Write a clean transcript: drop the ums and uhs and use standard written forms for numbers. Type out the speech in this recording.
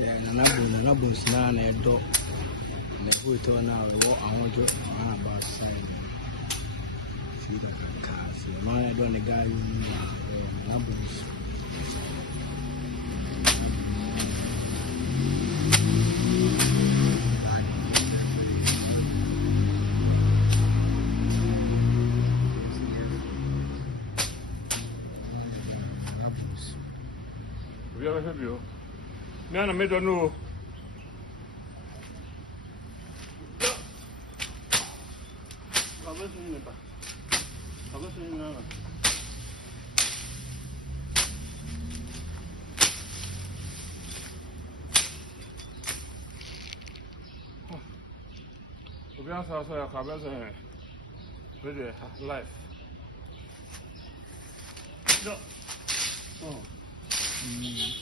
nana bonsina na edo na hu to na wo awon jo na ba sai fi da ka fi ma edo ne ga yi na bons we have a video. Now I don't know. We have a life. No. Oh.